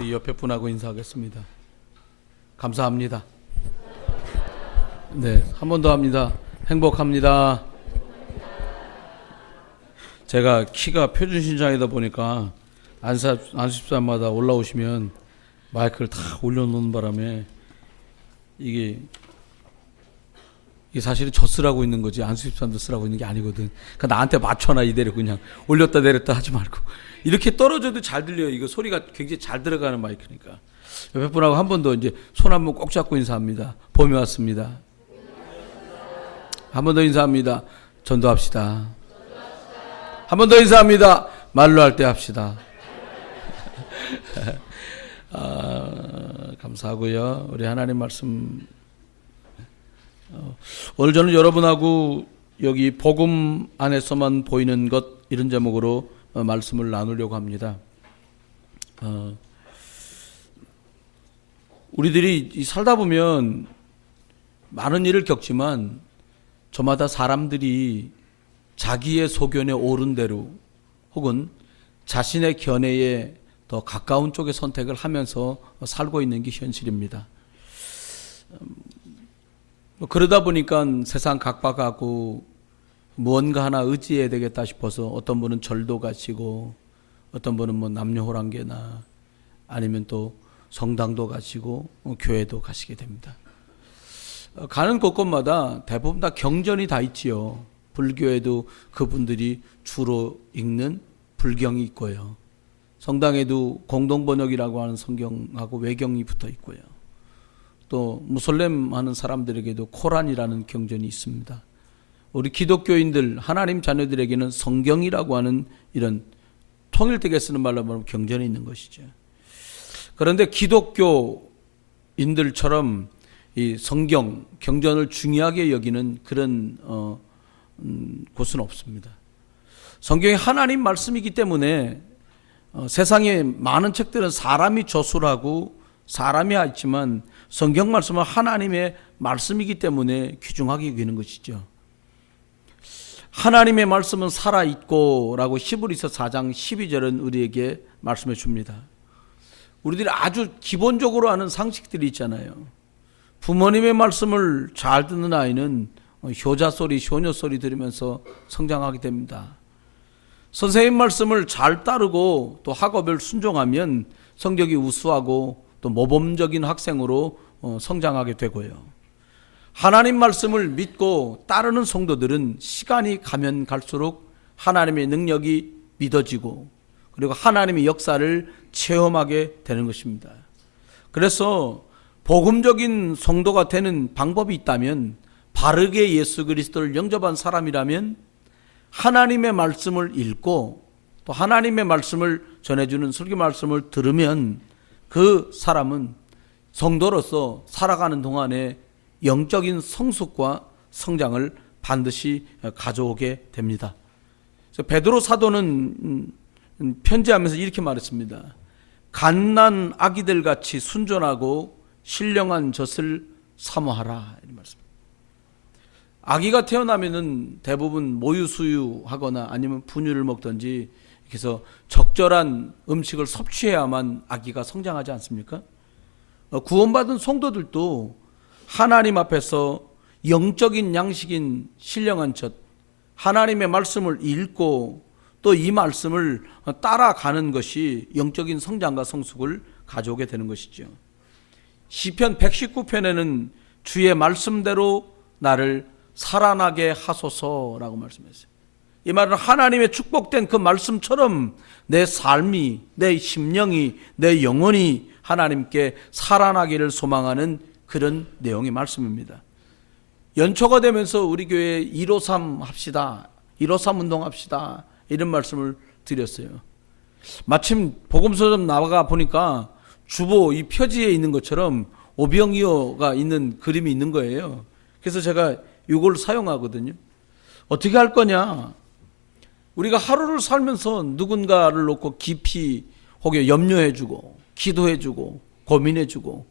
우리 옆에 분하고 인사하겠습니다. 감사합니다. 네, 한 번 더 합니다. 행복합니다. 제가 키가 표준 신장이다 보니까 안수집사마다 올라오시면 마이크를 다 올려놓는 바람에 이게 사실은 저 쓰라고 있는 거지 안수집사님도 쓰라고 있는 게 아니거든. 그러니까 나한테 맞춰놔 이대로 그냥 올렸다 내렸다 하지 말고 이렇게 떨어져도 잘 들려요. 이거 소리가 굉장히 잘 들어가는 마이크니까. 옆에 분하고 한 번 더 이제 손 한 번 꼭 잡고 인사합니다. 봄이 왔습니다. 한 번 더 인사합니다. 전도합시다. 한 번 더 인사합니다. 말로 할 때 합시다. 감사하고요. 우리 하나님 말씀 오늘 저는 여러분하고 여기 복음 안에서만 보이는 것 이런 제목으로 말씀을 나누려고 합니다. 우리들이 살다 보면 많은 일을 겪지만 저마다 사람들이 자기의 소견에 옳은 대로 혹은 자신의 견해에 더 가까운 쪽의 선택을 하면서 살고 있는 게 현실입니다. 그러다 보니까 세상 각박하고 무언가 하나 의지해야 되겠다 싶어서 어떤 분은 절도 가시고 어떤 분은 뭐 남녀호랑계나 아니면 또 성당도 가시고 교회도 가시게 됩니다. 가는 곳곳마다 대부분 다 경전이 다 있지요. 불교에도 그분들이 주로 읽는 불경이 있고요. 성당에도 공동번역이라고 하는 성경하고 외경이 붙어 있고요. 또 무슬림 하는 사람들에게도 코란이라는 경전이 있습니다. 우리 기독교인들 하나님 자녀들에게는 성경이라고 하는 이런 통일되게 쓰는 말로 말하면 경전이 있는 것이죠. 그런데 기독교인들처럼 이 성경, 경전을 중요하게 여기는 그런 곳은 없습니다. 성경이 하나님 말씀이기 때문에 세상에 많은 책들은 사람이 저술하고 사람이 있지만 성경 말씀은 하나님의 말씀이기 때문에 귀중하게 여기는 것이죠. 하나님의 말씀은 살아있고 라고 히브리서 4장 12절은 우리에게 말씀해 줍니다. 우리들이 아주 기본적으로 아는 상식들이 있잖아요. 부모님의 말씀을 잘 듣는 아이는 효자 소리, 효녀 소리 들으면서 성장하게 됩니다. 선생님 말씀을 잘 따르고 또 학업을 순종하면 성적이 우수하고 또 모범적인 학생으로 성장하게 되고요. 하나님 말씀을 믿고 따르는 성도들은 시간이 가면 갈수록 하나님의 능력이 믿어지고 그리고 하나님의 역사를 체험하게 되는 것입니다. 그래서 복음적인 성도가 되는 방법이 있다면 바르게 예수 그리스도를 영접한 사람이라면 하나님의 말씀을 읽고 또 하나님의 말씀을 전해주는 설교 말씀을 들으면 그 사람은 성도로서 살아가는 동안에 영적인 성숙과 성장을 반드시 가져오게 됩니다. 그래서 베드로 사도는 편지하면서 이렇게 말했습니다. 갓난 아기들 같이 순전하고 신령한 젖을 사모하라. 이런 말씀. 아기가 태어나면은 대부분 모유 수유하거나 아니면 분유를 먹든지 그래서 적절한 음식을 섭취해야만 아기가 성장하지 않습니까? 구원받은 성도들도 하나님 앞에서 영적인 양식인 신령한 젖, 하나님의 말씀을 읽고 또 이 말씀을 따라가는 것이 영적인 성장과 성숙을 가져오게 되는 것이죠. 시편 119편에는 주의 말씀대로 나를 살아나게 하소서라고 말씀했어요. 이 말은 하나님의 축복된 그 말씀처럼 내 삶이, 내 심령이, 내 영혼이 하나님께 살아나기를 소망하는 그런 내용의 말씀입니다. 연초가 되면서 우리 교회에 153 합시다. 153 운동합시다. 이런 말씀을 드렸어요. 마침 복음서점 나가 보니까 주보 이 표지에 있는 것처럼 오병이어가 있는 그림이 있는 거예요. 그래서 제가 이걸 사용하거든요. 어떻게 할 거냐? 우리가 하루를 살면서 누군가를 놓고 깊이 혹여 염려해주고 기도해주고 고민해주고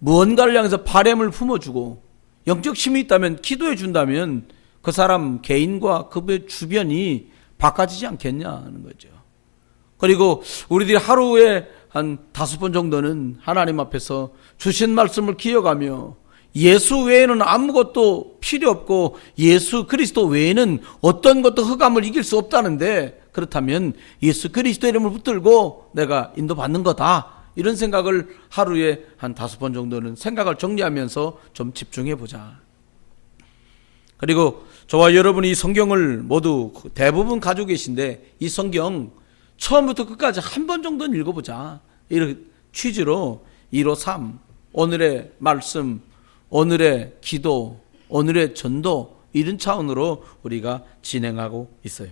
무언가를 향해서 바람을 품어주고 영적 힘이 있다면 기도해준다면 그 사람 개인과 그의 주변이 바꿔지지 않겠냐 하는 거죠. 그리고 우리들이 하루에 한 5번 정도는 하나님 앞에서 주신 말씀을 기억하며 예수 외에는 아무것도 필요 없고 예수 그리스도 외에는 어떤 것도 흑암을 이길 수 없다는데, 그렇다면 예수 그리스도 이름을 붙들고 내가 인도받는 거다, 이런 생각을 하루에 한 5번 정도는 생각을 정리하면서 좀 집중해 보자. 그리고 저와 여러분이 이 성경을 모두 대부분 가지고 계신데, 이 성경 처음부터 끝까지 한 번 정도는 읽어보자, 이런 취지로 153 오늘의 말씀, 오늘의 기도, 오늘의 전도, 이런 차원으로 우리가 진행하고 있어요.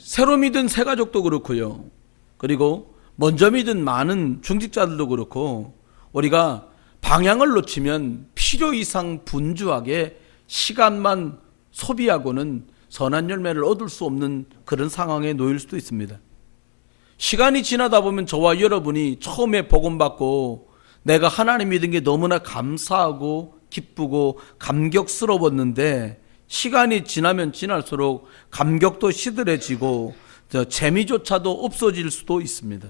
새로 믿은 새가족도 그렇고요, 그리고 먼저 믿은 많은 중직자들도 그렇고, 우리가 방향을 놓치면 필요 이상 분주하게 시간만 소비하고는 선한 열매를 얻을 수 없는 그런 상황에 놓일 수도 있습니다. 시간이 지나다 보면 저와 여러분이 처음에 복음 받고 내가 하나님 믿은 게 너무나 감사하고 기쁘고 감격스러웠는데, 시간이 지나면 지날수록 감격도 시들해지고 재미조차도 없어질 수도 있습니다.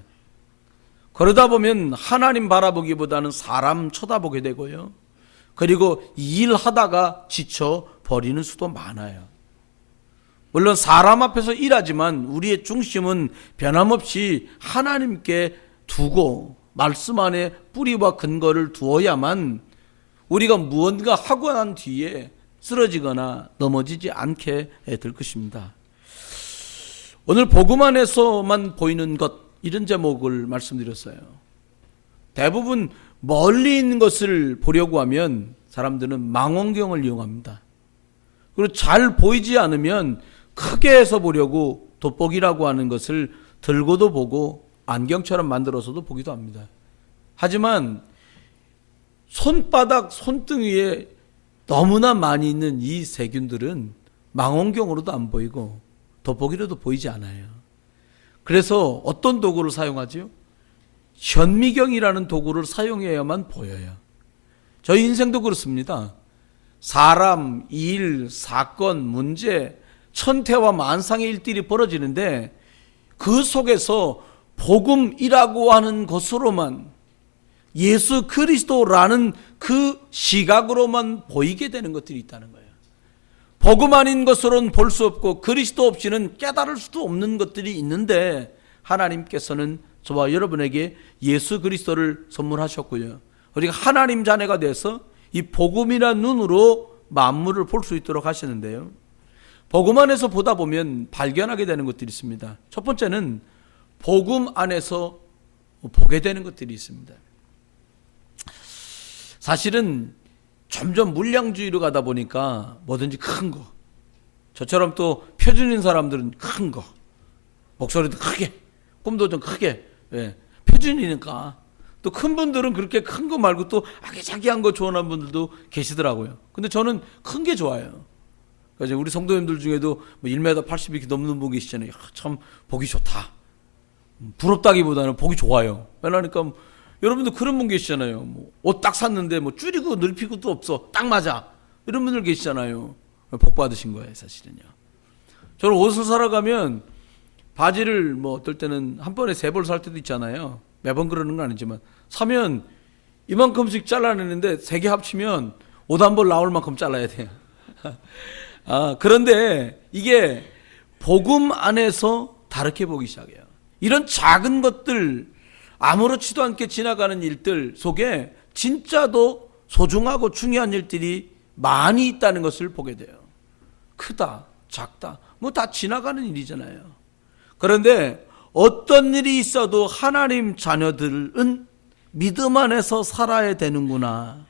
그러다 보면 하나님 바라보기보다는 사람 쳐다보게 되고요, 그리고 일하다가 지쳐 버리는 수도 많아요. 물론 사람 앞에서 일하지만 우리의 중심은 변함없이 하나님께 두고 말씀 안에 뿌리와 근거를 두어야만 우리가 무언가 하고 난 뒤에 쓰러지거나 넘어지지 않게 될 것입니다. 오늘 복음 안에서만 보이는 것, 이런 제목을 말씀드렸어요. 대부분 멀리 있는 것을 보려고 하면 사람들은 망원경을 이용합니다. 그리고 잘 보이지 않으면 크게 해서 보려고 돋보기라고 하는 것을 들고도 보고 안경처럼 만들어서도 보기도 합니다. 하지만 손바닥, 손등위에 너무나 많이 있는 이 세균들은 망원경으로도 안 보이고 돋보기로도 보이지 않아요. 그래서 어떤 도구를 사용하죠? 현미경이라는 도구를 사용해야만 보여요. 저희 인생도 그렇습니다. 사람, 일, 사건, 문제, 천태와 만상의 일들이 벌어지는데 그 속에서 복음이라고 하는 것으로만, 예수 그리스도라는 그 시각으로만 보이게 되는 것들이 있다는 거예요. 복음 아닌 것으로는 볼 수 없고 그리스도 없이는 깨달을 수도 없는 것들이 있는데, 하나님께서는 저와 여러분에게 예수 그리스도를 선물하셨고요, 우리가 하나님 자녀가 돼서 이 복음이라는 눈으로 만물을 볼 수 있도록 하시는데요, 복음 안에서 보다 보면 발견하게 되는 것들이 있습니다. 첫 번째는 복음 안에서 보게 되는 것들이 있습니다. 사실은 점점 물량주의로 가다 보니까 뭐든지 큰 거, 저처럼 또 표준인 사람들은 큰 거, 목소리도 크게, 꿈도 좀 크게, 표준이니까. 또 큰 분들은 그렇게 큰 거 말고 또 아기자기한 거 좋아하는 분들도 계시더라고요. 근데 저는 큰 게 좋아요. 그래서 우리 성도님들 중에도 1m 80 이렇게 넘는 분 계시잖아요. 참 보기 좋다. 부럽다기보다는 보기 좋아요. 왜냐니까 여러분도 그런 분 계시잖아요. 옷 딱 샀는데 줄이고 넓히고도 없어, 딱 맞아, 이런 분들 계시잖아요. 복 받으신 거예요, 사실은요. 저는 옷을 사러 가면 바지를 어떨 때는 한 번에 3벌 살 때도 있잖아요. 매번 그러는 건 아니지만 사면 이만큼씩 잘라내는데 3개 합치면 옷 한 벌 나올 만큼 잘라야 돼요. 그런데 이게 복음 안에서 다르게 보기 시작해요. 이런 작은 것들, 아무렇지도 않게 지나가는 일들 속에 진짜도 소중하고 중요한 일들이 많이 있다는 것을 보게 돼요. 크다, 작다, 다 지나가는 일이잖아요. 그런데 어떤 일이 있어도 하나님 자녀들은 믿음 안에서 살아야 되는구나,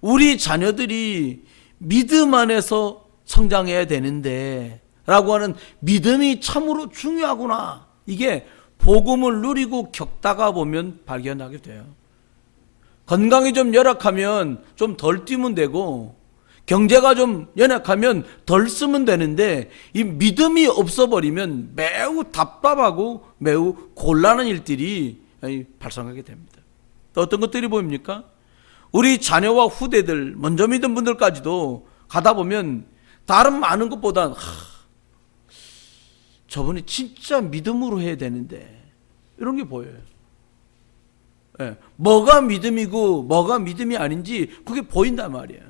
우리 자녀들이 믿음 안에서 성장해야 되는데 라고 하는 믿음이 참으로 중요하구나, 이게 복음을 누리고 겪다가 보면 발견하게 돼요. 건강이 좀 열악하면 좀 덜 뛰면 되고, 경제가 좀 연약하면 덜 쓰면 되는데, 이 믿음이 없어버리면 매우 답답하고 매우 곤란한 일들이 발생하게 됩니다. 또 어떤 것들이 보입니까? 우리 자녀와 후대들, 먼저 믿은 분들까지도 가다 보면 다른 많은 것보다 저분이 진짜 믿음으로 해야 되는데, 이런 게 보여요. 예, 뭐가 믿음이고 뭐가 믿음이 아닌지 그게 보인단 말이에요.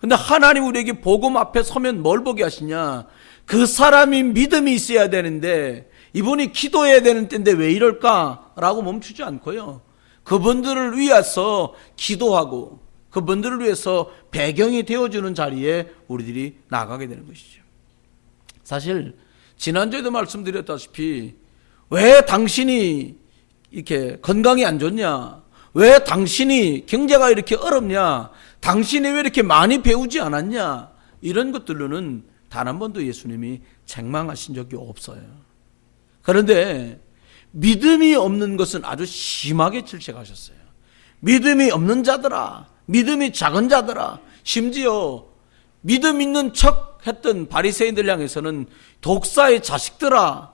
근데 하나님 우리에게 복음 앞에 서면 뭘 보게 하시냐? 그 사람이 믿음이 있어야 되는데 이분이 기도해야 되는 때인데 왜 이럴까라고 멈추지 않고요. 그분들을 위해서 기도하고 그분들을 위해서 배경이 되어주는 자리에 우리들이 나가게 되는 것이죠. 사실 지난주에도 말씀드렸다시피 왜 당신이 이렇게 건강이 안 좋냐? 왜 당신이 경제가 이렇게 어렵냐? 당신이 왜 이렇게 많이 배우지 않았냐? 이런 것들로는 단 한 번도 예수님이 책망하신 적이 없어요. 그런데 믿음이 없는 것은 아주 심하게 질책하셨어요. 믿음이 없는 자들아, 믿음이 작은 자들아, 심지어 믿음 있는 척 했던 바리새인들 향해서는 독사의 자식들아,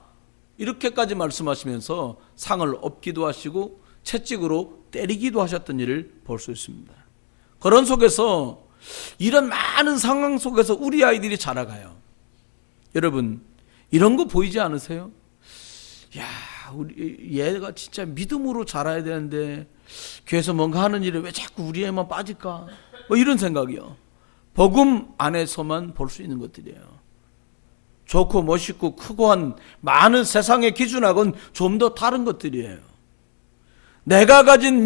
이렇게까지 말씀하시면서 상을 업기도 하시고 채찍으로 때리기도 하셨던 일을 볼 수 있습니다. 그런 속에서 이런 많은 상황 속에서 우리 아이들이 자라가요. 여러분 이런 거 보이지 않으세요? 야, 우리 얘가 진짜 믿음으로 자라야 되는데 교회에서 뭔가 하는 일에 왜 자꾸 우리 애만 빠질까? 뭐 이런 생각이요. 복음 안에서만 볼 수 있는 것들이에요. 좋고 멋있고 크고 한 많은 세상의 기준하고는 좀 더 다른 것들이에요. 내가 가진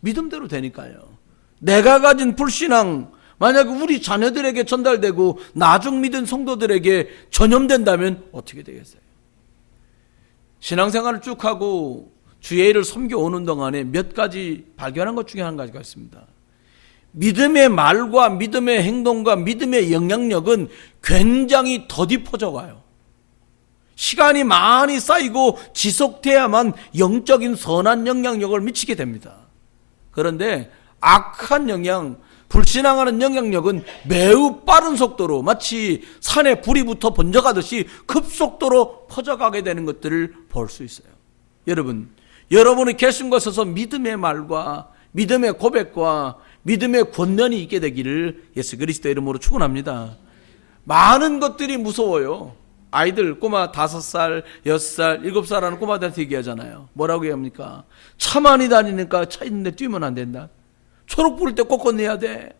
믿음대로 되니까요. 내가 가진 불신앙, 만약 우리 자녀들에게 전달되고 나중 믿은 성도들에게 전염된다면 어떻게 되겠어요? 신앙생활을 쭉 하고 주의 일을 섬겨오는 동안에 몇 가지 발견한 것 중에 한 가지가 있습니다. 믿음의 말과 믿음의 행동과 믿음의 영향력은 굉장히 더디 퍼져가요. 시간이 많이 쌓이고 지속돼야만 영적인 선한 영향력을 미치게 됩니다. 그런데 악한 영향, 불신앙하는 영향력은 매우 빠른 속도로 마치 산에 불이 붙어 번져가듯이 급속도로 퍼져가게 되는 것들을 볼 수 있어요. 여러분이 계신 곳에서 믿음의 말과 믿음의 고백과 믿음의 권면이 있게 되기를 예수 그리스도의 이름으로 축원합니다. 많은 것들이 무서워요. 아이들 꼬마 5살, 6살, 7살 하는 꼬마들한테 얘기하잖아요. 뭐라고 얘기합니까? 차 많이 다니니까 차 있는데 뛰면 안 된다. 초록 부를 때 꼭 건너야 돼.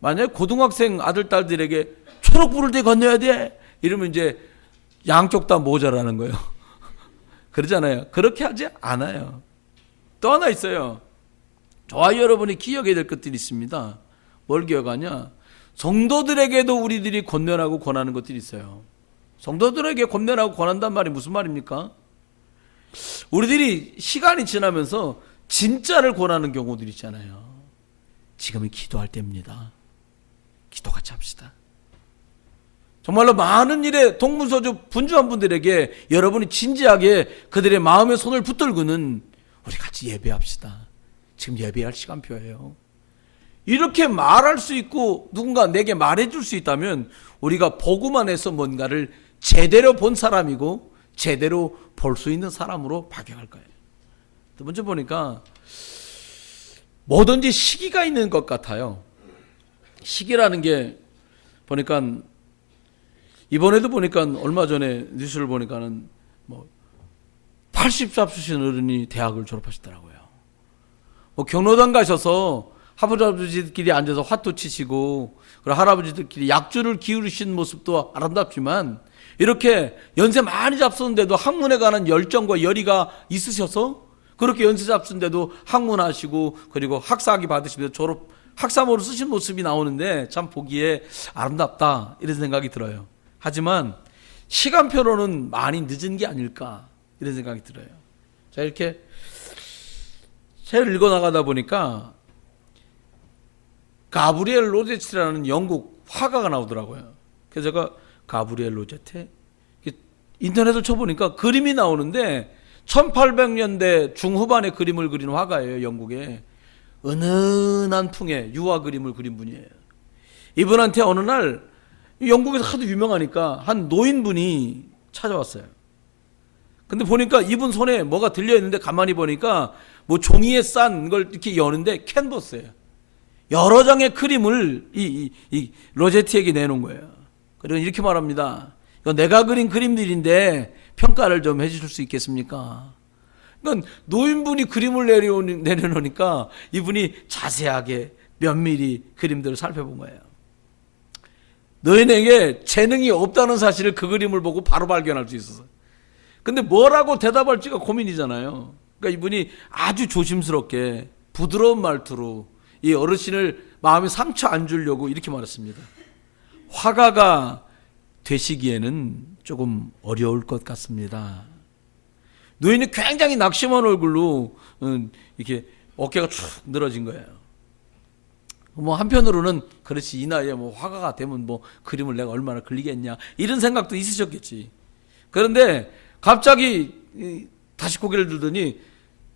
만약에 고등학생 아들, 딸들에게 초록 부를 때 건너야 돼. 이러면 이제 양쪽 다 모자라는 거예요. 그러잖아요. 그렇게 하지 않아요. 또 하나 있어요. 저와 여러분이 기억해야 될 것들이 있습니다. 뭘 기억하냐? 성도들에게도 우리들이 권면하고 권하는 것들이 있어요. 성도들에게 권면하고 권한단 말이 무슨 말입니까? 우리들이 시간이 지나면서 진짜를 권하는 경우들 있잖아요. 지금이 기도할 때입니다. 기도같이 합시다. 정말로 많은 일에 동문서주 분주한 분들에게 여러분이 진지하게 그들의 마음의 손을 붙들고는 우리 같이 예배합시다. 지금 예배할 시간표예요. 이렇게 말할 수 있고 누군가 내게 말해줄 수 있다면 우리가 복음 안에서 뭔가를 제대로 본 사람이고 제대로 볼 수 있는 사람으로 박용할 거예요. 두 번째 보니까 뭐든지 시기가 있는 것 같아요. 시기라는 게 보니까 이번에도 보니까 얼마 전에 뉴스를 보니까는 뭐 80歳신 어른이 대학을 졸업하시더라고요. 뭐 경로당 가셔서 할아버지들끼리 앉아서 화투 치시고 그리고 할아버지들끼리 약주를 기울이신 모습도 아름답지만 이렇게 연세 많이 잡수는데도 학문에 관한 열정과 열의가 있으셔서 그렇게 연세 잡수는데도 학문하시고 그리고 학사학위 받으시면서 졸업 학사모를 쓰신 모습이 나오는데 참 보기에 아름답다 이런 생각이 들어요. 하지만 시간표로는 많이 늦은 게 아닐까 이런 생각이 들어요. 자, 이렇게 책을 읽어나가다 보니까 가브리엘 로제트라는 영국 화가가 나오더라고요. 그래서 제가 가브리엘 로제트 인터넷을 쳐보니까 그림이 나오는데 1800년대 중후반에 그림을 그린 화가예요. 영국에 은은한 풍의 유화 그림을 그린 분이에요. 이분한테 어느 날 영국에서 하도 유명하니까 한 노인분이 찾아왔어요. 근데 보니까 이분 손에 뭐가 들려있는데 가만히 보니까 뭐 종이에 싼 걸 이렇게 여는데 캔버스예요. 여러 장의 그림을 이 로제트에게 내놓은 거예요. 그리고 이렇게 말합니다. 이거 내가 그린 그림들인데 평가를 좀 해줄 수 있겠습니까? 그러니까 노인분이 그림을 내려놓으니까 이분이 자세하게 면밀히 그림들을 살펴본 거예요. 노인에게 재능이 없다는 사실을 그 그림을 보고 바로 발견할 수 있었어요. 근데 뭐라고 대답할지가 고민이잖아요. 그러니까 이분이 아주 조심스럽게 부드러운 말투로 이 어르신을 마음에 상처 안 주려고 이렇게 말했습니다. 화가가 되시기에는 조금 어려울 것 같습니다. 노인이 굉장히 낙심한 얼굴로 이렇게 어깨가 축 늘어진 거예요. 뭐 한편으로는 그렇지, 이 나이에 뭐 화가가 되면 뭐 그림을 내가 얼마나 그리겠냐 이런 생각도 있으셨겠지. 그런데 갑자기 다시 고개를 들더니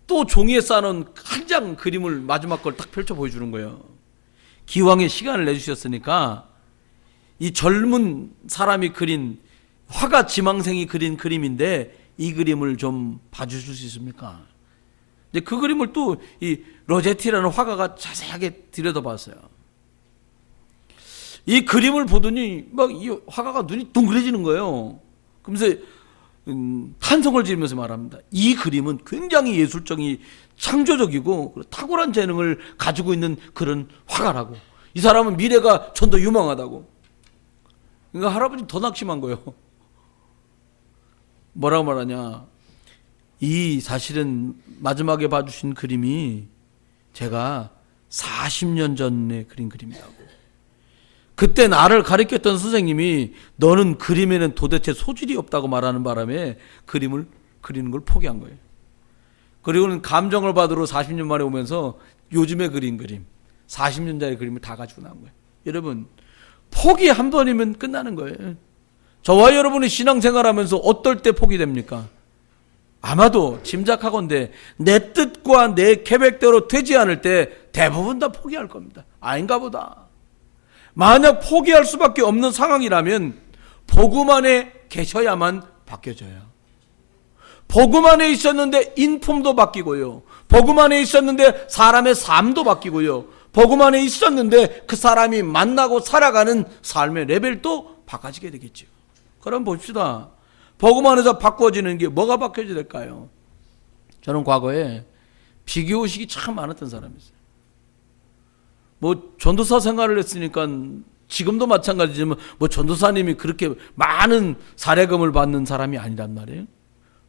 또 종이에 쌓아놓은 한 장 그림을 마지막 걸 딱 펼쳐 보여주는 거예요. 기왕에 시간을 내주셨으니까 이 젊은 사람이 그린, 화가 지망생이 그린 그림인데 이 그림을 좀 봐주실 수 있습니까? 이제 그 그림을 또 이 로제티라는 화가가 자세하게 들여다봤어요. 이 그림을 보더니 막 이 화가가 눈이 둥그레지는 거예요. 그러면서 탄성을 지르면서 말합니다. 이 그림은 굉장히 예술적이 창조적이고 탁월한 재능을 가지고 있는 그런 화가라고. 이 사람은 미래가 좀 더 유망하다고. 그러니까 할아버지 더 낙심한 거예요. 뭐라고 말하냐, 이 사실은 마지막에 봐주신 그림이 제가 40년 전에 그린 그림이라고. 그때 나를 가르쳤던 선생님이 너는 그림에는 도대체 소질이 없다고 말하는 바람에 그림을 그리는 걸 포기한 거예요. 그리고는 감정을 받으러 40년 만에 오면서 요즘에 그린 그림 40년짜리 그림을 다 가지고 나온 거예요. 여러분, 포기 한 번이면 끝나는 거예요. 저와 여러분이 신앙생활하면서 어떨 때 포기됩니까? 아마도 짐작하건대 내 뜻과 내 계획대로 되지 않을 때 대부분 다 포기할 겁니다. 아닌가 보다. 만약 포기할 수밖에 없는 상황이라면 복음 안에 계셔야만 바뀌어져요. 복음 안에 있었는데 인품도 바뀌고요. 복음 안에 있었는데 사람의 삶도 바뀌고요. 복음 안에 있었는데 그 사람이 만나고 살아가는 삶의 레벨도 바꿔지게 되겠죠. 그럼 봅시다. 복음 안에서 바꿔지는 게 뭐가 바뀌어야 될까요? 저는 과거에 비교의식이 참 많았던 사람이었어요. 뭐 전도사 생활을 했으니까 지금도 마찬가지지만 뭐 전도사님이 그렇게 많은 사례금을 받는 사람이 아니란 말이에요.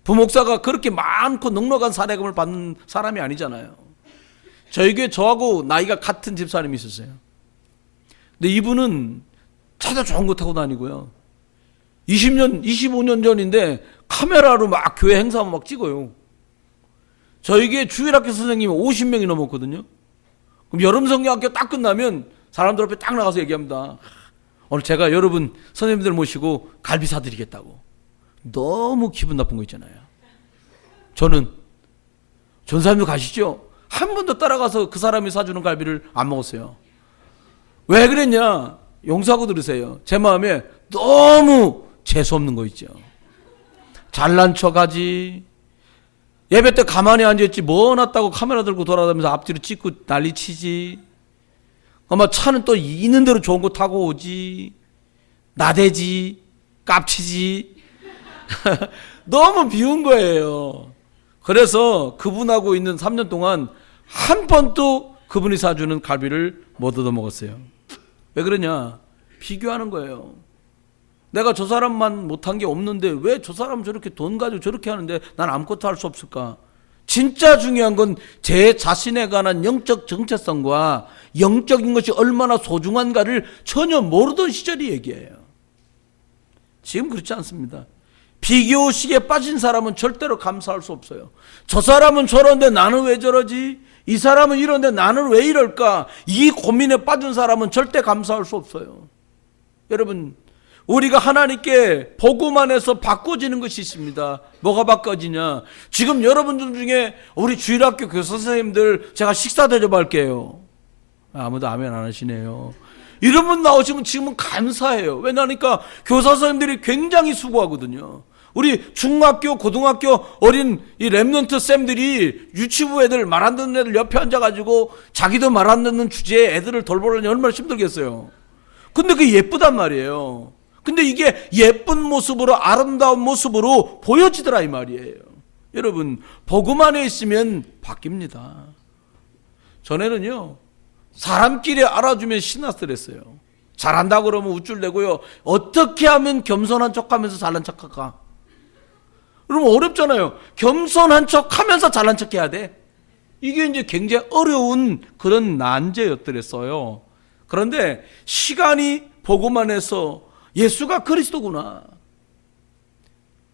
부목사가 그렇게 많고 넉넉한 사례금을 받는 사람이 아니잖아요. 저희 교회 저하고 나이가 같은 집사님이 있었어요. 근데 이분은 차도 좋은 거 타고 다니고요. 20년, 25년 전인데 카메라로 막 교회 행사하면 막 찍어요. 저희 교회 주일학교 선생님이 50명이 넘었거든요. 그럼 여름성경학교 딱 끝나면 사람들 앞에 딱 나가서 얘기합니다. 오늘 제가 여러분 선생님들 모시고 갈비 사드리겠다고. 너무 기분 나쁜 거 있잖아요. 저는 전사님도 가시죠? 한 번도 따라가서 그 사람이 사주는 갈비를 안 먹었어요. 왜 그랬냐? 용서하고 들으세요. 제 마음에 너무 재수없는 거 있죠. 잘난 척하지. 예배 때 가만히 앉아있지 뭐 놨다고 카메라 들고 돌아다니면서 앞뒤로 찍고 난리치지. 아마 차는 또 있는 대로 좋은 거 타고 오지. 나대지. 깝치지. 너무 비운 거예요. 그래서 그분하고 있는 3년 동안 한 번도 그분이 사주는 갈비를 못 얻어 먹었어요. 왜 그러냐? 비교하는 거예요. 내가 저 사람만 못한 게 없는데 왜 저 사람 저렇게 돈 가지고 저렇게 하는데 난 아무것도 할 수 없을까? 진짜 중요한 건 제 자신에 관한 영적 정체성과 영적인 것이 얼마나 소중한가를 전혀 모르던 시절이 얘기예요. 지금 그렇지 않습니다. 비교식에 빠진 사람은 절대로 감사할 수 없어요. 저 사람은 저런데 나는 왜 저러지? 이 사람은 이런데 나는 왜 이럴까? 이 고민에 빠진 사람은 절대 감사할 수 없어요. 여러분, 우리가 하나님께 복음 안에서 바꿔지는 것이 있습니다. 뭐가 바꿔지냐? 지금 여러분들 중에 우리 주일학교 교사 선생님들 제가 식사 대접할게요. 아무도 아멘 안 하시네요. 이런 분 나오시면 지금은 감사해요. 왜냐니까 교사 선생님들이 굉장히 수고하거든요. 우리 중학교, 고등학교 어린 이 랩런트 쌤들이 유치부 애들 말 안 듣는 애들 옆에 앉아가지고 자기도 말 안 듣는 주제에 애들을 돌보려니 얼마나 힘들겠어요. 근데 그게 예쁘단 말이에요. 근데 이게 예쁜 모습으로 아름다운 모습으로 보여지더라 이 말이에요. 여러분 복음 안에 있으면 바뀝니다. 전에는요 사람끼리 알아주면 신났어 그랬어요. 잘한다 그러면 우쭐대고요. 어떻게 하면 겸손한 척하면서 잘난 척할까? 그러면 어렵잖아요. 겸손한 척하면서 잘난 척해야 돼. 이게 이제 굉장히 어려운 그런 난제였더랬어요. 그런데 시간이 복음 안에서 예수가 그리스도구나.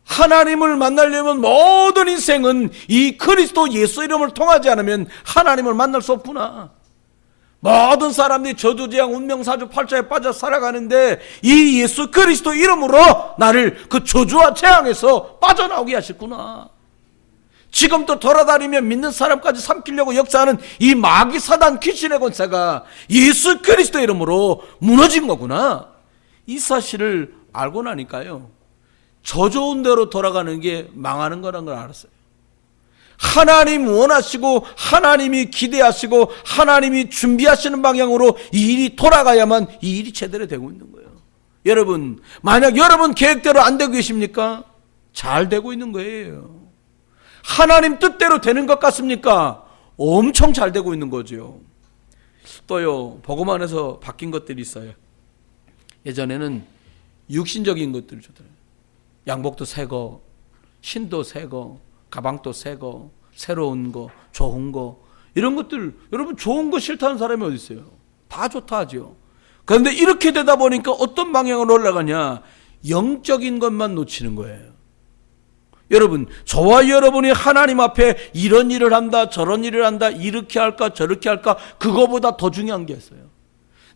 하나님을 만나려면 모든 인생은 이 그리스도 예수 이름을 통하지 않으면 하나님을 만날 수 없구나. 모든 사람들이 저주재앙 운명사주 팔자에 빠져 살아가는데 이 예수 그리스도 이름으로 나를 그 저주와 재앙에서 빠져나오게 하셨구나. 지금도 돌아다니며 믿는 사람까지 삼키려고 역사하는 이 마귀 사단 귀신의 권세가 예수 그리스도 이름으로 무너진 거구나. 이 사실을 알고 나니까요 저 좋은 대로 돌아가는 게 망하는 거라는 걸 알았어요. 하나님 원하시고 하나님이 기대하시고 하나님이 준비하시는 방향으로 이 일이 돌아가야만 이 일이 제대로 되고 있는 거예요. 여러분 만약 여러분 계획대로 안 되고 계십니까? 잘 되고 있는 거예요. 하나님 뜻대로 되는 것 같습니까? 엄청 잘 되고 있는 거죠. 또요 복음 안에서 바뀐 것들이 있어요. 예전에는 육신적인 것들을 주더라고요. 양복도 새거, 신도 새거, 가방도 새거, 새로운 거, 좋은 거 이런 것들 여러분 좋은 거 싫다는 사람이 어디 있어요? 다 좋다 하죠. 그런데 이렇게 되다 보니까 어떤 방향으로 올라가냐? 영적인 것만 놓치는 거예요. 여러분 저와 여러분이 하나님 앞에 이런 일을 한다 저런 일을 한다 이렇게 할까 저렇게 할까 그거보다 더 중요한 게 있어요.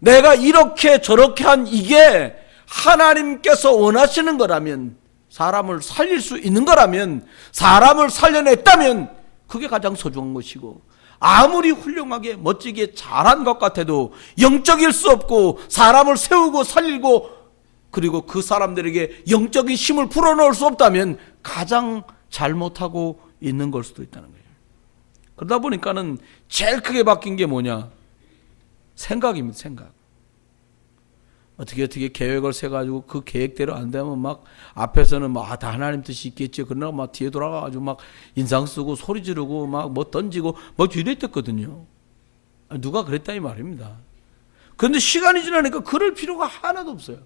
내가 이렇게 저렇게 한 이게 하나님께서 원하시는 거라면 사람을 살릴 수 있는 거라면 사람을 살려냈다면 그게 가장 소중한 것이고 아무리 훌륭하게 멋지게 잘한 것 같아도 영적일 수 없고 사람을 세우고 살리고 그리고 그 사람들에게 영적인 힘을 불어넣을 수 없다면 가장 잘못하고 있는 걸 수도 있다는 거예요. 그러다 보니까는 제일 크게 바뀐 게 뭐냐? 생각입니다. 생각. 어떻게 계획을 세가지고 그 계획대로 안 되면 막 앞에서는 막 다 하나님 뜻이 있겠지. 그러나 막 뒤에 돌아가가지고 막 인상 쓰고 소리 지르고 막 뭐 던지고 막 이랬댔거든요. 누가 그랬다 이 말입니다. 그런데 시간이 지나니까 그럴 필요가 하나도 없어요.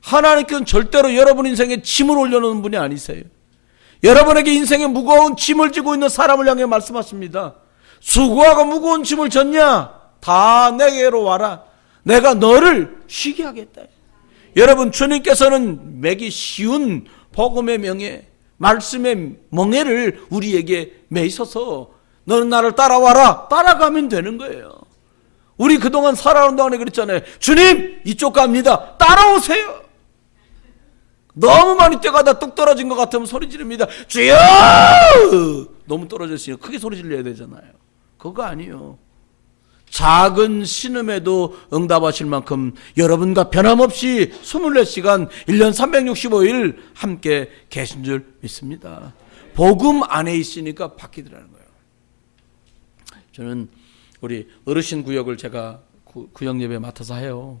하나님께서는 절대로 여러분 인생에 짐을 올려놓는 분이 아니세요. 여러분에게 인생에 무거운 짐을 지고 있는 사람을 향해 말씀하십니다. 수고하고 무거운 짐을 졌냐? 다 내게로 와라. 내가 너를 쉬게 하겠다. 여러분 주님께서는 매기 쉬운 복음의 명예, 말씀의 멍에를 우리에게 매이셔서 너는 나를 따라와라. 따라가면 되는 거예요. 우리 그동안 살아오는 동안에 그랬잖아요. 주님 이쪽 갑니다. 따라오세요. 너무 많이 뛰어가다 뚝 떨어진 것 같으면 소리 지릅니다. 주여! 너무 떨어졌으니까 크게 소리 질러야 되잖아요. 그거 아니에요. 작은 신음에도 응답하실 만큼 여러분과 변함없이 24시간 1년 365일 함께 계신 줄 믿습니다. 복음 안에 있으니까 바뀌더라는 거예요. 저는 우리 어르신 구역을 제가 구역 예배 맡아서 해요.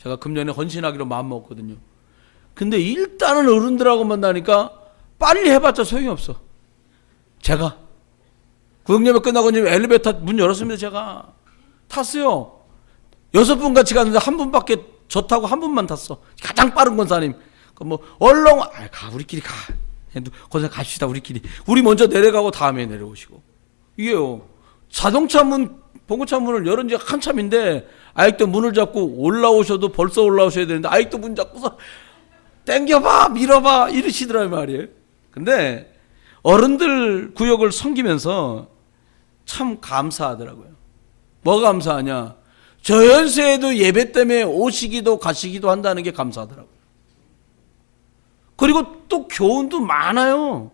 제가 금년에 헌신하기로 마음먹었거든요. 근데 일단은 어른들하고 만나니까 빨리 해봤자 소용이 없어. 제가 구역 예배 끝나고 엘리베이터 문 열었습니다. 제가 탔어요. 6분 같이 갔는데 한 분밖에 저 타고 한 분만 탔어. 가장 빠른 권사님. 뭐 얼렁 가 우리끼리 가. 권사 갑시다 우리끼리. 우리 먼저 내려가고 다음에 내려오시고. 이게요. 자동차 문 봉고차 문을 열은 지 한참인데 아직도 문을 잡고 올라오셔도 벌써 올라오셔야 되는데 아직도 문 잡고서 땡겨봐 밀어봐 이러시더란 말이에요. 근데 어른들 구역을 섬기면서 참 감사하더라고요. 뭐 감사하냐? 저 연세에도 예배 때문에 오시기도 가시기도 한다는 게 감사하더라고요. 그리고 또 교훈도 많아요.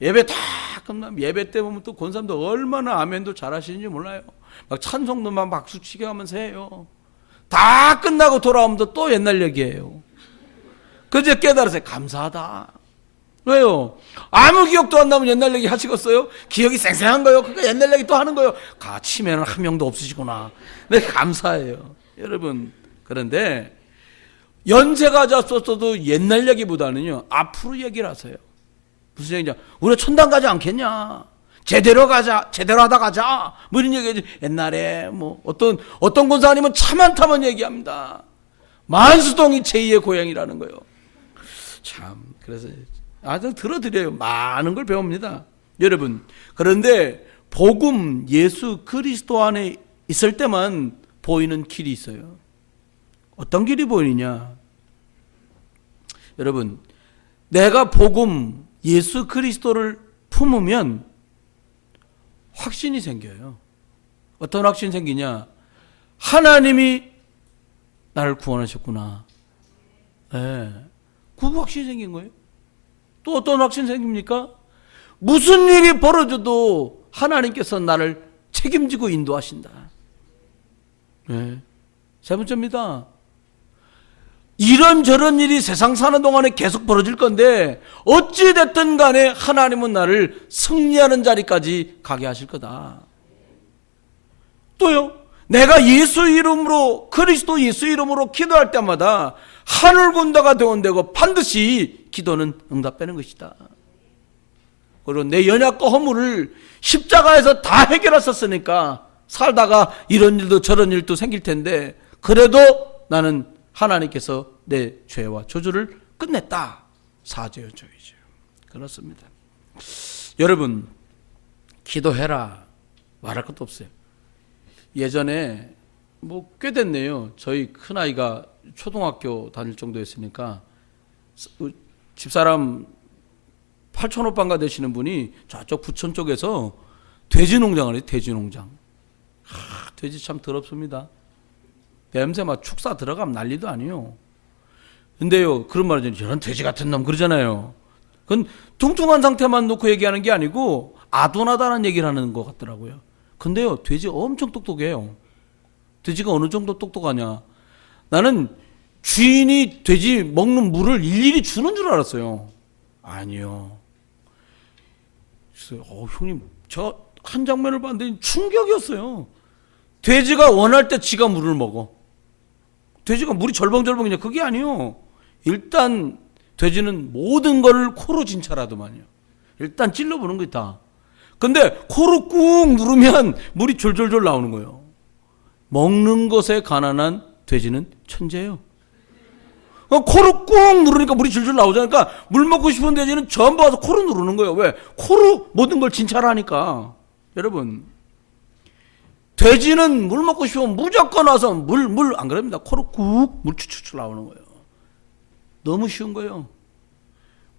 예배 다 끝나면 예배 때 보면 또 권사님들 얼마나 아멘도 잘하시는지 몰라요. 막 찬송도 막 박수치게 하면서 해요. 다 끝나고 돌아오면 또 옛날 얘기예요. 그제 깨달았어요. 감사하다. 왜요? 아무 기억도 안 나면 옛날 얘기 하시겠어요? 기억이 생생한 거예요. 그러니까 옛날 얘기 또 하는 거예요. 치매는 한 명도 없으시구나. 네, 감사해요. 여러분, 그런데 연세가 졌어도 옛날 얘기보다는요 앞으로 얘기를 하세요. 무슨 얘기냐? 우리가 천당 가지 않겠냐? 제대로 가자, 제대로 하다 가자. 뭐 이런 얘기. 옛날에 뭐 어떤 권사님은 차 많다면 얘기합니다. 만수동이 제2의 고향이라는 거예요. 참 그래서 아주 들어드려요. 많은 걸 배웁니다. 여러분, 그런데 복음 예수 그리스도 안에 있을 때만 보이는 길이 있어요. 어떤 길이 보이느냐? 여러분, 내가 복음 예수 그리스도를 품으면 확신이 생겨요. 어떤 확신이 생기냐? 하나님이 나를 구원하셨구나. 네. 그 확신이 생긴 거예요. 또 어떤 확신이 생깁니까? 무슨 일이 벌어져도 하나님께서 나를 책임지고 인도하신다. 네. 세 번째입니다. 이런저런 일이 세상 사는 동안에 계속 벌어질 건데 어찌됐든 간에 하나님은 나를 승리하는 자리까지 가게 하실 거다. 또요, 내가 예수 이름으로, 그리스도 예수 이름으로 기도할 때마다 하늘 군대가 되온되고 반드시 기도는 응답되는 것이다. 그리고 내 연약과 허물을 십자가에서 다 해결했었으니까 살다가 이런 일도 저런 일도 생길 텐데 그래도 나는 하나님께서 내 죄와 저주를 끝냈다. 사죄요청이죠. 그렇습니다. 여러분, 기도해라. 말할 것도 없어요. 예전에 뭐 꽤 됐네요. 저희 큰아이가 초등학교 다닐 정도였으니까 집사람 팔촌오빠가 되시는 분이 저쪽 부천 쪽에서 돼지 농장을 해요. 돼지 농장. 돼지 참 더럽습니다. 냄새 막 축사 들어가면 난리도 아니에요. 근데요, 그런 말은 저런 돼지 같은 놈 그러잖아요. 그건 뚱뚱한 상태만 놓고 얘기하는 게 아니고 아둔하다는 얘기를 하는 것 같더라고요. 근데요, 돼지 엄청 똑똑해요. 돼지가 어느 정도 똑똑하냐? 나는 주인이 돼지 먹는 물을 일일이 주는 줄 알았어요. 아니요. 그래서 형님, 저 한 장면을 봤는데 충격이었어요. 돼지가 원할 때 지가 물을 먹어. 돼지가 물이 절벙절벙이냐? 그게 아니요. 일단 돼지는 모든 걸 코로 진찰하더만요. 일단 찔러보는 거다. 근데 코로 꾹 누르면 물이 졸졸졸 나오는 거예요. 먹는 것에 가난한 돼지는 천재예요. 코로 꾹 누르니까 물이 줄줄 나오잖아요. 그러니까 물 먹고 싶은 돼지는 전부 와서 코로 누르는 거예요. 왜? 코로 모든 걸 진찰하니까. 여러분, 돼지는 물 먹고 싶으면 무조건 와서 물 안 그럽니다. 코로 꾹 물 추추추 나오는 거예요. 너무 쉬운 거예요.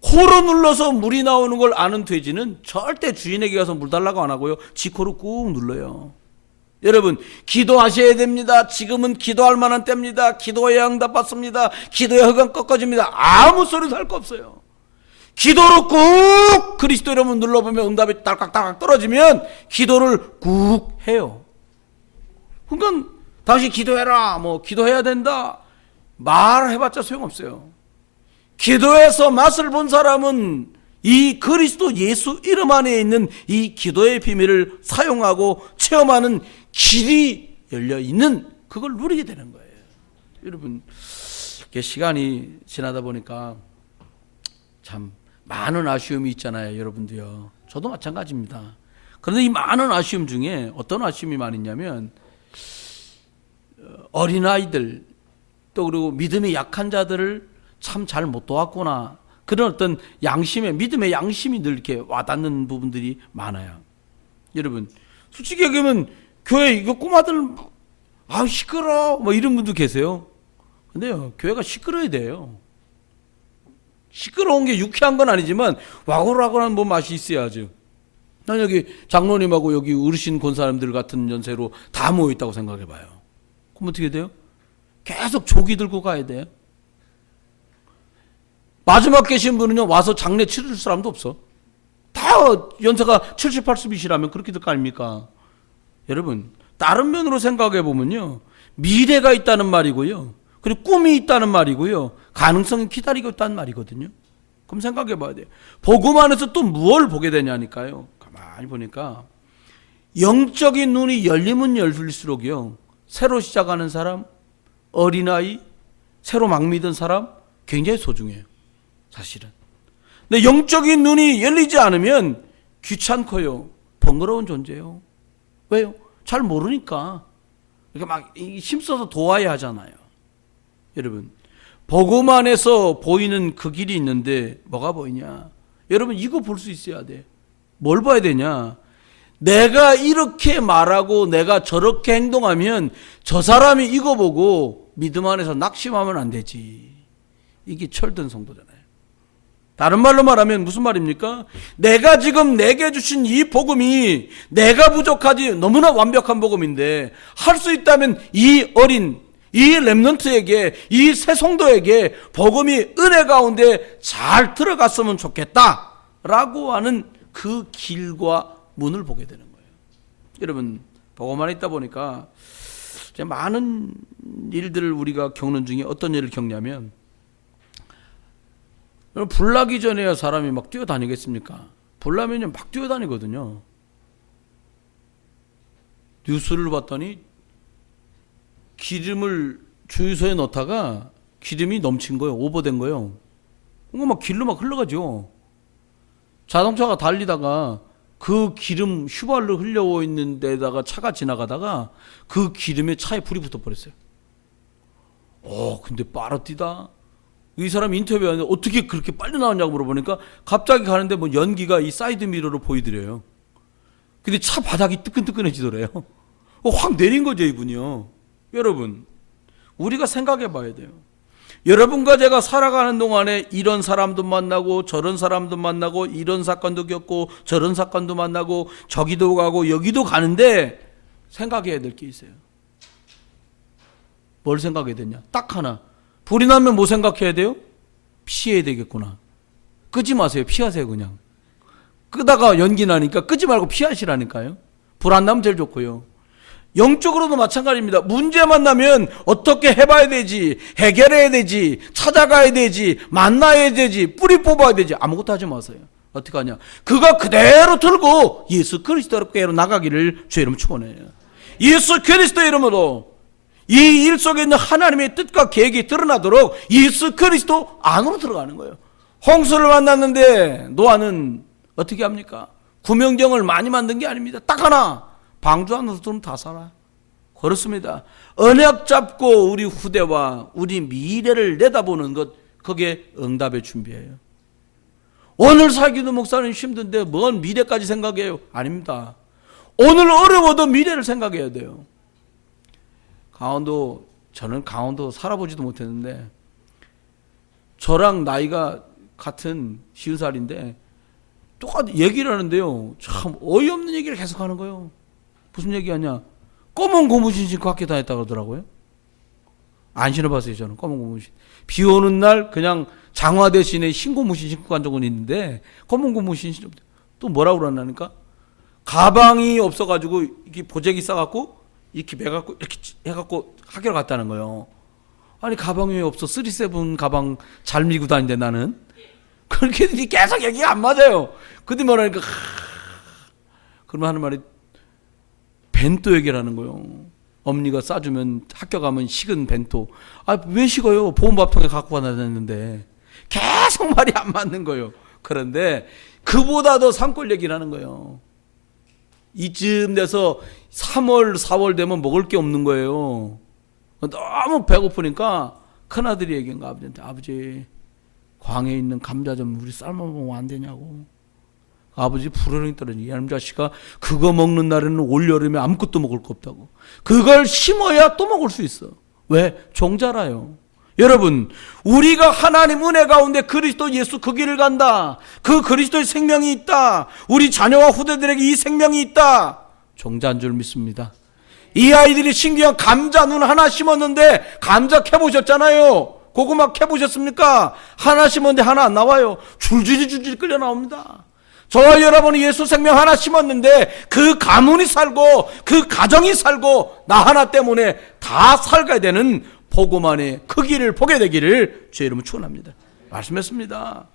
코로 눌러서 물이 나오는 걸 아는 돼지는 절대 주인에게 가서 물 달라고 안 하고요. 지 코로 꾹 눌러요. 여러분, 기도하셔야 됩니다. 지금은 기도할 만한 때입니다. 기도해야 응답받습니다. 기도의 허감 꺾어집니다. 아무 소리도 할 거 없어요. 기도로 꾹 그리스도 이름을 눌러보면 응답이 딸깍딸깍 떨어지면 기도를 꾹 해요. 그러니까 다시 기도해라, 뭐 기도해야 된다 말해봤자 소용없어요. 기도에서 맛을 본 사람은 이 그리스도 예수 이름 안에 있는 이 기도의 비밀을 사용하고 체험하는 길이 열려있는 그걸 누리게 되는 거예요. 여러분, 시간이 지나다 보니까 참 많은 아쉬움이 있잖아요. 여러분도요. 저도 마찬가지입니다. 그런데 이 많은 아쉬움 중에 어떤 아쉬움이 많이 있냐면 어린아이들 또 그리고 믿음이 약한 자들을 참 잘 못 도왔구나. 그런 어떤 양심의, 믿음의 양심이 늘 이렇게 와닿는 부분들이 많아요. 여러분, 솔직히 얘기하면 교회 이거 꼬마들 시끄러 뭐 이런 분도 계세요. 근데요, 교회가 시끄러워야 돼요. 시끄러운 게 유쾌한 건 아니지만 와글와글한 뭐 맛이 있어야죠. 난 여기 장로님하고 여기 어르신 권사님들 같은 연세로 다 모여 있다고 생각해 봐요. 그럼 어떻게 돼요? 계속 조기 들고 가야 돼요. 마지막 계신 분은요, 와서 장례 치를 사람도 없어. 다 연세가 70, 80이시라면 그렇게 될 거 아닙니까? 여러분, 다른 면으로 생각해 보면요, 미래가 있다는 말이고요, 그리고 꿈이 있다는 말이고요, 가능성이 기다리고 있다는 말이거든요. 그럼 생각해 봐야 돼요. 복음 안에서 또 무엇을 보게 되냐니까요. 가만히 보니까 영적인 눈이 열리면 열릴수록요, 새로 시작하는 사람, 어린아이, 새로 막 믿은 사람 굉장히 소중해요, 사실은. 근데 영적인 눈이 열리지 않으면 귀찮고요, 번거로운 존재예요. 왜요? 잘 모르니까. 이렇게 막 힘써서 도와야 하잖아요. 여러분, 복음 안에서 보이는 그 길이 있는데 뭐가 보이냐? 여러분, 이거 볼 수 있어야 돼. 뭘 봐야 되냐? 내가 이렇게 말하고 내가 저렇게 행동하면 저 사람이 이거 보고 믿음 안에서 낙심하면 안 되지. 이게 철든 성도잖아요. 다른 말로 말하면 무슨 말입니까? 내가 지금 내게 주신 이 복음이 내가 부족하지 너무나 완벽한 복음인데 할 수 있다면 이 어린, 이 렘넌트에게, 이 새 성도에게 복음이 은혜 가운데 잘 들어갔으면 좋겠다라고 하는 그 길과 문을 보게 되는 거예요. 여러분, 복음 안에 있다 보니까 많은 일들을 우리가 겪는 중에 어떤 일을 겪냐면, 불나기 전에야 사람이 막 뛰어다니겠습니까? 불나면요 막 뛰어다니거든요. 뉴스를 봤더니 기름을 주유소에 넣다가 기름이 넘친 거예요. 오버된 거예요. 그거 막 길로 막 흘러가죠. 자동차가 달리다가 그 기름 휘발유 흘려오 있는 데다가 차가 지나가다가 그 기름에 차에 불이 붙어버렸어요. 근데 빠르디다. 이 사람 인터뷰하는데 어떻게 그렇게 빨리 나왔냐고 물어보니까 갑자기 가는데 뭐 연기가 이 사이드 미러로 보이더래요. 근데 차 바닥이 뜨끈뜨끈해지더래요. 확 내린 거죠, 이분이요. 여러분, 우리가 생각해 봐야 돼요. 여러분과 제가 살아가는 동안에 이런 사람도 만나고 저런 사람도 만나고 이런 사건도 겪고 저런 사건도 만나고 저기도 가고 여기도 가는데 생각해야 될 게 있어요. 뭘 생각해야 되냐? 딱 하나. 불이 나면 뭐 생각해야 돼요? 피해야 되겠구나. 끄지 마세요. 피하세요, 그냥. 끄다가 연기 나니까 끄지 말고 피하시라니까요. 불 안 나면 제일 좋고요. 영적으로도 마찬가지입니다. 문제 만나면 어떻게 해봐야 되지, 해결해야 되지, 찾아가야 되지, 만나야 되지, 뿌리 뽑아야 되지, 아무것도 하지 마세요. 어떻게 하냐? 그거 그대로 들고 예수 그리스도로 나가기를 주의 이름 축원해요. 예수 그리스도 이름으로 이 일 속에 있는 하나님의 뜻과 계획이 드러나도록 예수 그리스도 안으로 들어가는 거예요. 홍수를 만났는데 노아는 어떻게 합니까? 구명정을 많이 만든 게 아닙니다. 딱 하나, 방주 안으로 들으면 다 살아. 그렇습니다. 언약 잡고 우리 후대와 우리 미래를 내다보는 것, 그게 응답의 준비예요. 오늘 살기도 목사님 힘든데 뭔 미래까지 생각해요? 아닙니다. 오늘 어려워도 미래를 생각해야 돼요. 저는 강원도 살아보지도 못했는데 저랑 나이가 같은 50살인데 똑같이 얘기를 하는데요, 참 어이없는 얘기를 계속 하는 거예요. 무슨 얘기하냐? 검은 고무신 신고 학교 다녔다 그러더라고요. 안 신어봤어요, 저는 검은 고무신. 비 오는 날 그냥 장화 대신에 흰 고무신 신고 간 적은 있는데 검은 고무신 신고. 또 뭐라고 그러나니까 가방이 없어가지고 이렇게 보재기 싸갖고 이렇게 매갖고 이렇게 해갖고 학교를 갔다는 거예요. 아니, 가방이 왜 없어? 37 가방 잘 밀고 다니는데 나는. 그렇게 계속 얘기가 안 맞아요. 근데 뭐라니까, 그러면 하는 말이 벤또 얘기를 하는 거예요. 어머니가 싸주면 학교 가면 식은 벤또. 왜 식어요? 보온밥통에 갖고 다녔는데. 계속 말이 안 맞는 거예요. 그런데 그보다 더 산골 얘기를 하는 거예요. 이쯤 돼서 3월, 4월 되면 먹을 게 없는 거예요. 너무 배고프니까 큰아들이 얘기한 거, 아버지한테. 아버지, 광에 있는 감자 좀 우리 삶아 먹으면 안 되냐고. 아버지 부르릉 떨어지니, 이놈 자식아, 그거 먹는 날에는 올여름에 아무것도 먹을 거 없다고. 그걸 심어야 또 먹을 수 있어. 왜? 종자라요. 여러분, 우리가 하나님 은혜 가운데 그리스도 예수 그 길을 간다. 그 그리스도의 생명이 있다. 우리 자녀와 후대들에게 이 생명이 있다. 종자인 줄 믿습니다. 이 아이들이 신기한 감자 눈 하나 심었는데 감자 캐보셨잖아요. 고구마 캐보셨습니까? 하나 심었는데 하나 안 나와요. 줄줄이 끌려 나옵니다. 저와 여러분이 예수 생명 하나 심었는데 그 가문이 살고 그 가정이 살고 나 하나 때문에 다 살게 되는 복음 안에 그 길을 보게 되기를 주의 이름으로 축원합니다. 말씀했습니다.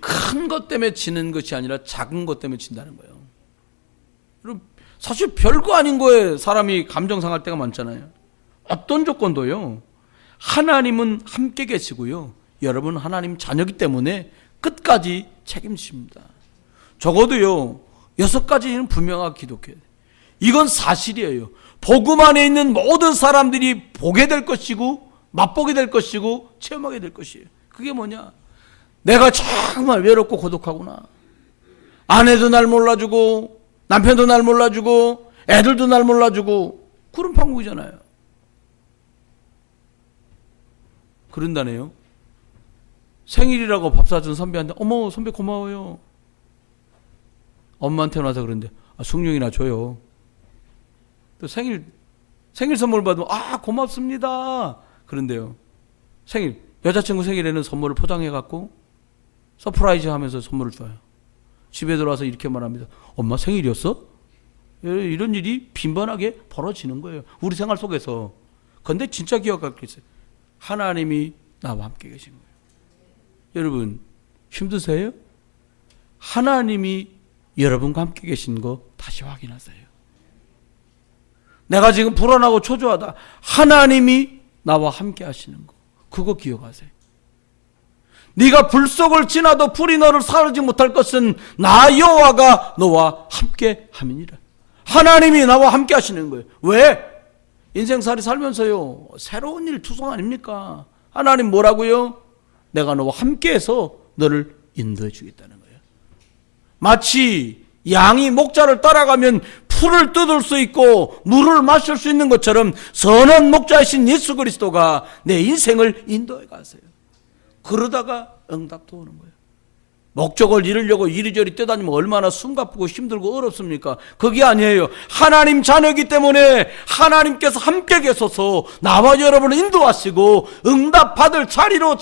큰 것 때문에 지는 것이 아니라 작은 것 때문에 진다는 거예요. 사실 별거 아닌 거에 사람이 감정 상할 때가 많잖아요. 어떤 조건도요, 하나님은 함께 계시고요. 여러분 하나님 자녀이기 때문에 끝까지 책임집니다. 적어도요 6가지는 분명하게 기록해야 돼요. 이건 사실이에요. 복음 안에 있는 모든 사람들이 보게 될 것이고 맛보게 될 것이고 체험하게 될 것이에요. 그게 뭐냐? 내가 정말 외롭고 고독하구나. 아내도 날 몰라주고 남편도 날 몰라주고 애들도 날 몰라주고 그런 판국이잖아요. 그런다네요. 생일이라고 밥 사준 선배한테 어머 선배 고마워요. 엄마한테 와서 그러는데 숭늉이나 줘요. 또 생일 선물 받으면 고맙습니다. 그런데요. 여자친구 생일에는 선물을 포장해 갖고 서프라이즈 하면서 선물을 줘요. 집에 들어와서 이렇게 말합니다. 엄마 생일이었어? 이런 일이 빈번하게 벌어지는 거예요. 우리 생활 속에서. 근데 진짜 기억할 게 있어요. 하나님이 나와 함께 계신 거예요. 여러분 힘드세요? 하나님이 여러분과 함께 계신 거 다시 확인하세요. 내가 지금 불안하고 초조하다. 하나님이 나와 함께 하시는 거. 그거 기억하세요. 네가 불 속을 지나도 불이 너를 사르지 못할 것은 나 여호와가 너와 함께 함이니라. 하나님이 나와 함께 하시는 거예요. 왜? 인생살이 살면서요 새로운 일 투성 아닙니까? 하나님 뭐라고요? 내가 너와 함께해서 너를 인도해 주겠다는 거예요. 마치 양이 목자를 따라가면 풀을 뜯을 수 있고 물을 마실 수 있는 것처럼 선한 목자이신 예수 그리스도가 내 인생을 인도해 가세요. 그러다가 응답도 오는 거예요. 목적을 이루려고 이리저리 뛰어다니면 얼마나 숨가쁘고 힘들고 어렵습니까? 그게 아니에요. 하나님 자녀이기 때문에 하나님께서 함께 계셔서 나와 여러분을 인도하시고 응답받을 자리로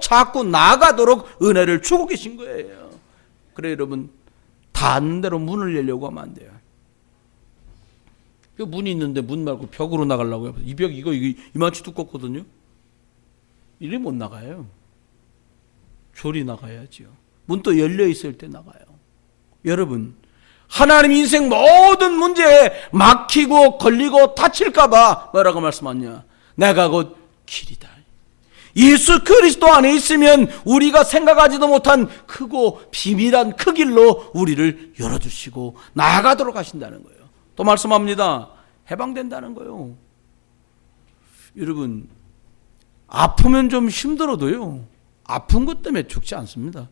자꾸 나아가도록 은혜를 주고 계신 거예요. 그래 여러분 닿는 대로 문을 열려고 하면 안 돼요. 문이 있는데 문 말고 벽으로 나가려고요. 이 벽 이거 이만치 두껍거든요. 이래 못 나가요. 조리 나가야지요. 문 또 열려 있을 때 나가요. 여러분 하나님 인생 모든 문제에 막히고 걸리고 다칠까봐 뭐라고 말씀하냐? 내가 곧 길이다. 예수 그리스도 안에 있으면 우리가 생각하지도 못한 크고 비밀한 그 길로 우리를 열어주시고 나아가도록 하신다는 거예요. 또 말씀합니다. 해방된다는 거예요. 여러분 아프면 좀 힘들어도요 아픈 것 때문에 죽지 않습니다.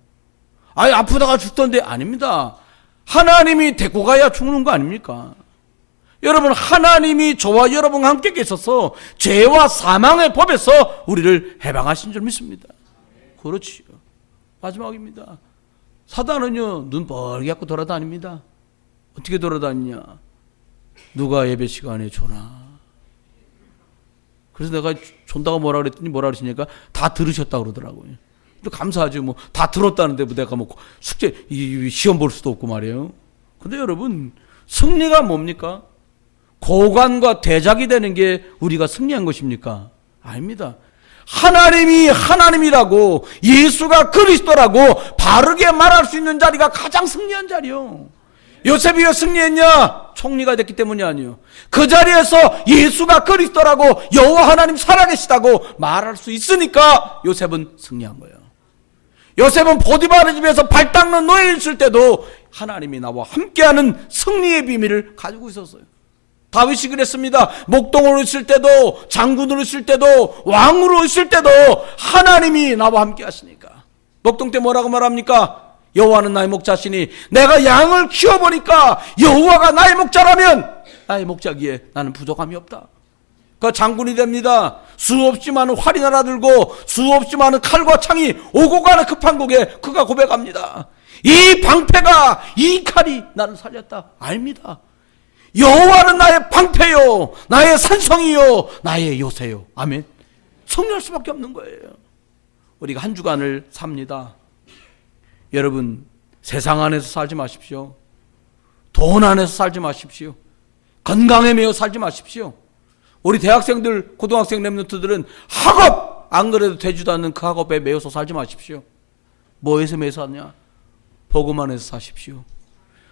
아프다가 죽던데 아닙니다. 하나님이 데리고 가야 죽는 거 아닙니까? 여러분 하나님이 저와 여러분과 함께 계셔서 죄와 사망의 법에서 우리를 해방하신 줄 믿습니다. 그렇지요. 마지막입니다. 사단은요 눈 벌게 갖고 돌아다닙니다. 어떻게 돌아다니냐? 누가 예배 시간에 조나. 그래서 내가 존다가 뭐라 그러시니까 다 들으셨다고 그러더라고요. 감사하죠. 뭐 다 들었다는데 뭐 내가 뭐 숙제 시험 볼 수도 없고 말이에요. 근데 여러분 승리가 뭡니까? 고관과 대작이 되는 게 우리가 승리한 것입니까? 아닙니다. 하나님이 하나님이라고 예수가 그리스도라고 바르게 말할 수 있는 자리가 가장 승리한 자리요. 요셉이 왜 승리했냐? 총리가 됐기 때문이 아니에요. 그 자리에서 예수가 그리스도라고 여호와 하나님 살아계시다고 말할 수 있으니까 요셉은 승리한 거예요. 요셉은 보디바르 집에서 발 닦는 노예였을 때도 하나님이 나와 함께하는 승리의 비밀을 가지고 있었어요. 다윗이 그랬습니다. 목동으로 있을 때도 장군으로 있을 때도 왕으로 있을 때도 하나님이 나와 함께 하시니까. 목동 때 뭐라고 말합니까? 여호와는 나의 목자시니 내가 양을 키워보니까 여호와가 나의 목자라면 나의 목자기에 나는 부족함이 없다. 그 장군이 됩니다. 수없이 많은 활이 날아들고 수없이 많은 칼과 창이 오고 가는 그 판국에 그가 고백합니다. 이 방패가 이 칼이 나를 살렸다. 아닙니다. 여호와는 나의 방패요 나의 산성이요 나의 요새요. 아멘. 승리할 수밖에 없는 거예요. 우리가 한 주간을 삽니다. 여러분 세상 안에서 살지 마십시오. 돈 안에서 살지 마십시오. 건강에 매여 살지 마십시오. 우리 대학생들 고등학생 랩런트들은 학업 안 그래도 되지도 않는 그 학업에 매여서 살지 마십시오. 뭐에서 매여서 사냐? 복음 안에서 사십시오.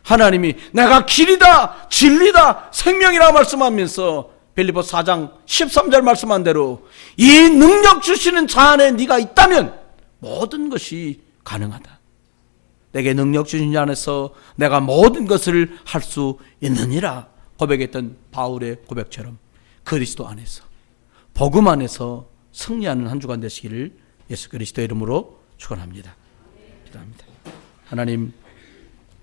하나님이 내가 길이다 진리다 생명이라 말씀하면서 빌립보서 4장 13절 말씀한 대로 이 능력 주시는 자 안에 네가 있다면 모든 것이 가능하다. 내게 능력 주신 자 안에서 내가 모든 것을 할 수 있느니라 고백했던 바울의 고백처럼 그리스도 안에서 복음 안에서 승리하는 한 주간 되시기를 예수 그리스도의 이름으로 축원합니다. 기도합니다. 하나님,